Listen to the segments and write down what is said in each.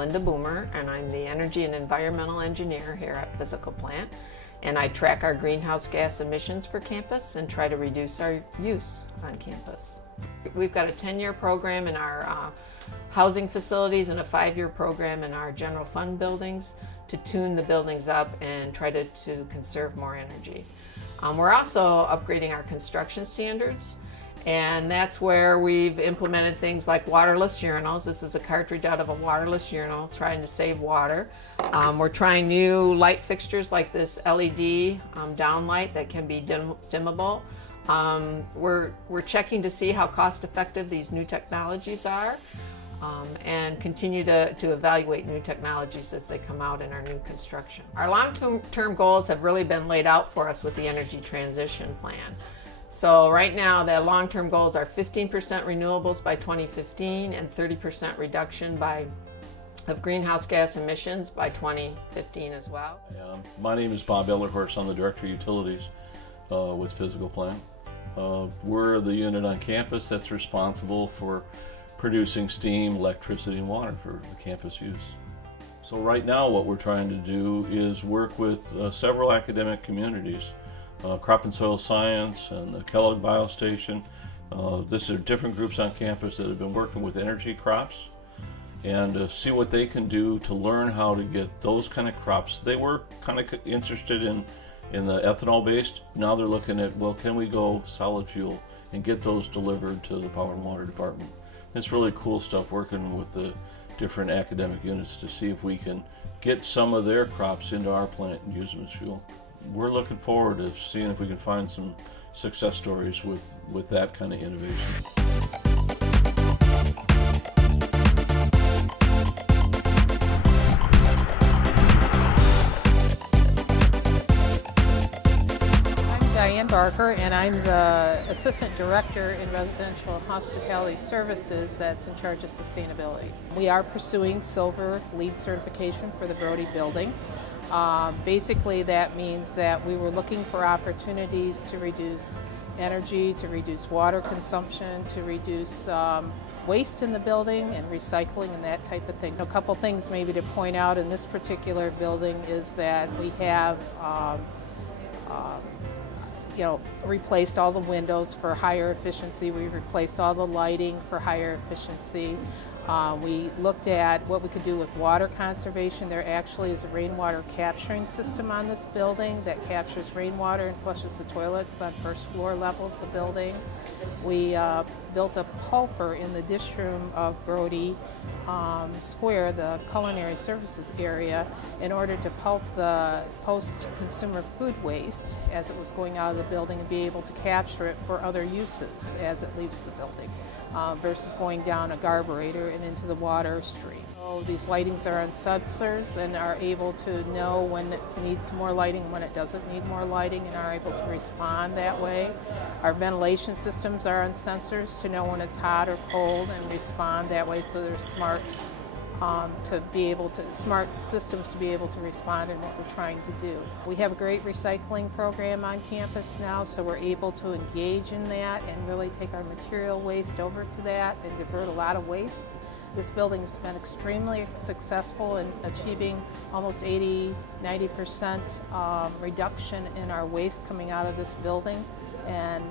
Linda Boomer, and I'm the Energy and Environmental Engineer here at Physical Plant. And I track our greenhouse gas emissions for campus and try to reduce our use on campus. We've got a 10-year program in our housing facilities and a 5-year program in our general fund buildings to tune the buildings up and try to conserve more energy. We're also upgrading our construction standards, and that's where we've implemented things like waterless urinals. This is a cartridge out of a waterless urinal, trying to save water. We're trying new light fixtures like this LED downlight that can be dimmable. We're checking to see how cost effective these new technologies are, and continue to evaluate new technologies as they come out in our new construction. Our long-term goals have really been laid out for us with the Energy Transition Plan. So right now the long-term goals are 15% renewables by 2015 and 30% reduction of greenhouse gas emissions by 2015 as well. My name is Bob Ellerhorst. I'm the Director of Utilities with Physical Plant. We're the unit on campus that's responsible for producing steam, electricity, and water for the campus use. So right now what we're trying to do is work with several academic communities, Crop and Soil Science and the Kellogg Biostation. These are different groups on campus that have been working with energy crops, and see what they can do to learn how to get those kind of crops. They were kind of interested in the ethanol based. Now they're looking at, well, can we go solid fuel and get those delivered to the Power and Water Department. It's really cool stuff working with the different academic units to see if we can get some of their crops into our plant and use them as fuel. We're looking forward to seeing if we can find some success stories with that kind of innovation. Diane Barker, and I'm the Assistant Director in Residential and Hospitality Services that's in charge of sustainability. We are pursuing Silver LEED certification for the Brody building. Basically that means that we were looking for opportunities to reduce energy, to reduce water consumption, to reduce waste in the building and recycling and that type of thing. A couple things maybe to point out in this particular building is that we have replaced all the windows for higher efficiency. We replaced all the lighting for higher efficiency. We looked at what we could do with water conservation. There actually is a rainwater capturing system on this building that captures rainwater and flushes the toilets on first floor level of the building. We built a pulper in the dish room of Brody Square, the culinary services area, in order to pulp the post-consumer food waste as it was going out of the building and be able to capture it for other uses as it leaves the building. Versus going down a garburator and into the water stream. So these lightings are on sensors and are able to know when it needs more lighting and when it doesn't need more lighting, and are able to respond that way. Our ventilation systems are on sensors to know when it's hot or cold and respond that way, so they're smart smart systems to be able to respond in what we're trying to do. We have a great recycling program on campus now, so we're able to engage in that and really take our material waste over to that and divert a lot of waste. This building has been extremely successful in achieving almost 80–90% reduction in our waste coming out of this building, and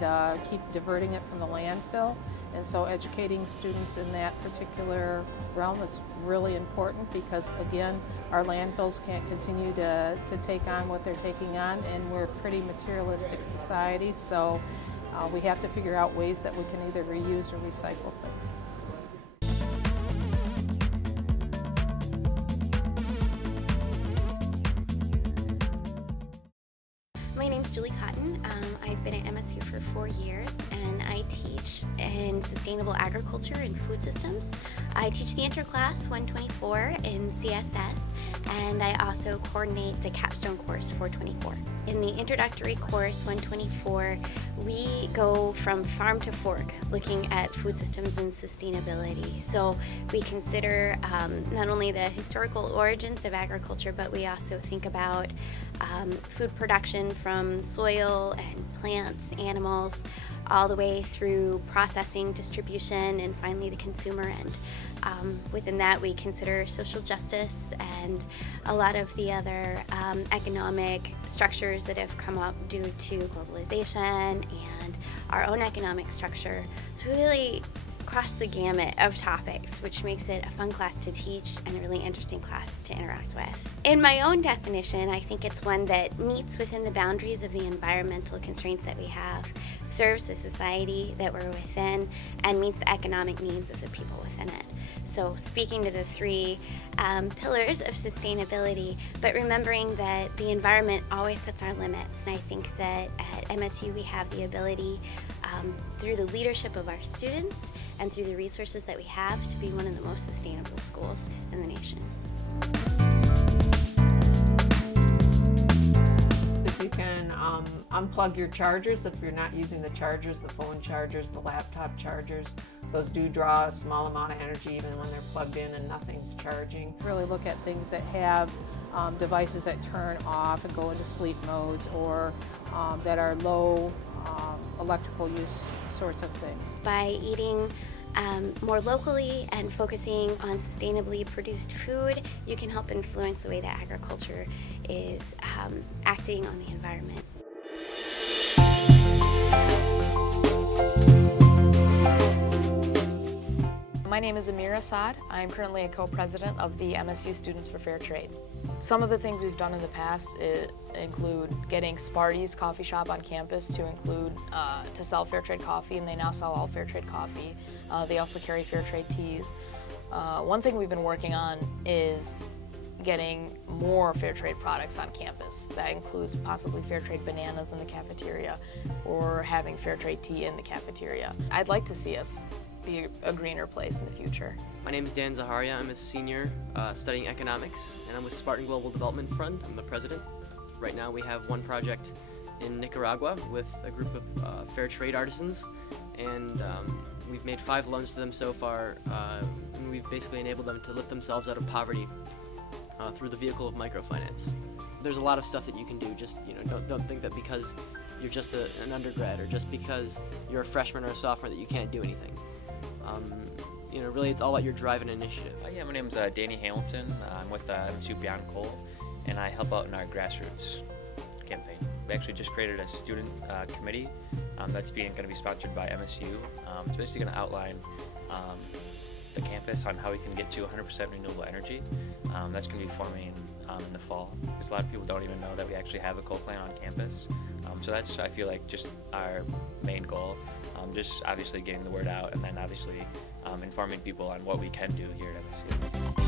keep diverting it from the landfill. And so educating students in that particular realm is really important, because again, our landfills can't continue to take on what they're taking on, and we're a pretty materialistic society, so we have to figure out ways that we can either reuse or recycle things. My name's Julie Cotton. I've been at MSU for 4 years, and I teach in sustainable agriculture and food systems. I teach the interclass 124 in CSS, and I also coordinate the capstone course 424. In the introductory course 124, we go from farm to fork, looking at food systems and sustainability. So we consider not only the historical origins of agriculture, but we also think about food production from soil and plants, animals, all the way through processing, distribution, and finally the consumer end. Within that, we consider social justice and a lot of the other economic structures that have come up due to globalization and our own economic structure. So really across the gamut of topics, which makes it a fun class to teach and a really interesting class to interact with. In my own definition, I think it's one that meets within the boundaries of the environmental constraints that we have, serves the society that we're within, and meets the economic needs of the people within it. So speaking to the three pillars of sustainability, but remembering that the environment always sets our limits. And I think that at MSU we have the ability, through the leadership of our students and through the resources that we have, to be one of the most sustainable schools in the nation. If you can unplug your chargers, if you're not using the chargers, the phone chargers, the laptop chargers, those do draw a small amount of energy even when they're plugged in and nothing's charging. Really look at things that have devices that turn off and go into sleep modes, or that are low electrical use sorts of things. By eating more locally and focusing on sustainably produced food, you can help influence the way that agriculture is acting on the environment. My name is Amir Assad. I'm currently a co-president of the MSU Students for Fair Trade. Some of the things we've done in the past include getting Sparty's coffee shop on campus to sell fair trade coffee, and they now sell all fair trade coffee. They also carry fair trade teas. One thing we've been working on is getting more fair trade products on campus. That includes possibly fair trade bananas in the cafeteria or having fair trade tea in the cafeteria. I'd like to see us be a greener place in the future. My name is Dan Zaharia. I'm a senior studying economics, and I'm with Spartan Global Development Fund. I'm the president. Right now we have one project in Nicaragua with a group of fair trade artisans, and we've made 5 loans to them so far, and we've basically enabled them to lift themselves out of poverty through the vehicle of microfinance. There's a lot of stuff that you can do. Just don't think that because you're just an undergrad or just because you're a freshman or a sophomore that you can't do anything. Really it's all about your drive and initiative. Yeah, my name is Danny Hamilton. I'm with MSU Beyond Coal, and I help out in our grassroots campaign. We actually just created a student committee that's going to be sponsored by MSU. It's basically going to outline the campus on how we can get to 100% renewable energy. That's going to be forming in the fall, because a lot of people don't even know that we actually have a coal plant on campus. So that's, I feel like, just our main goal. Just obviously getting the word out, and then obviously informing people on what we can do here at MSU.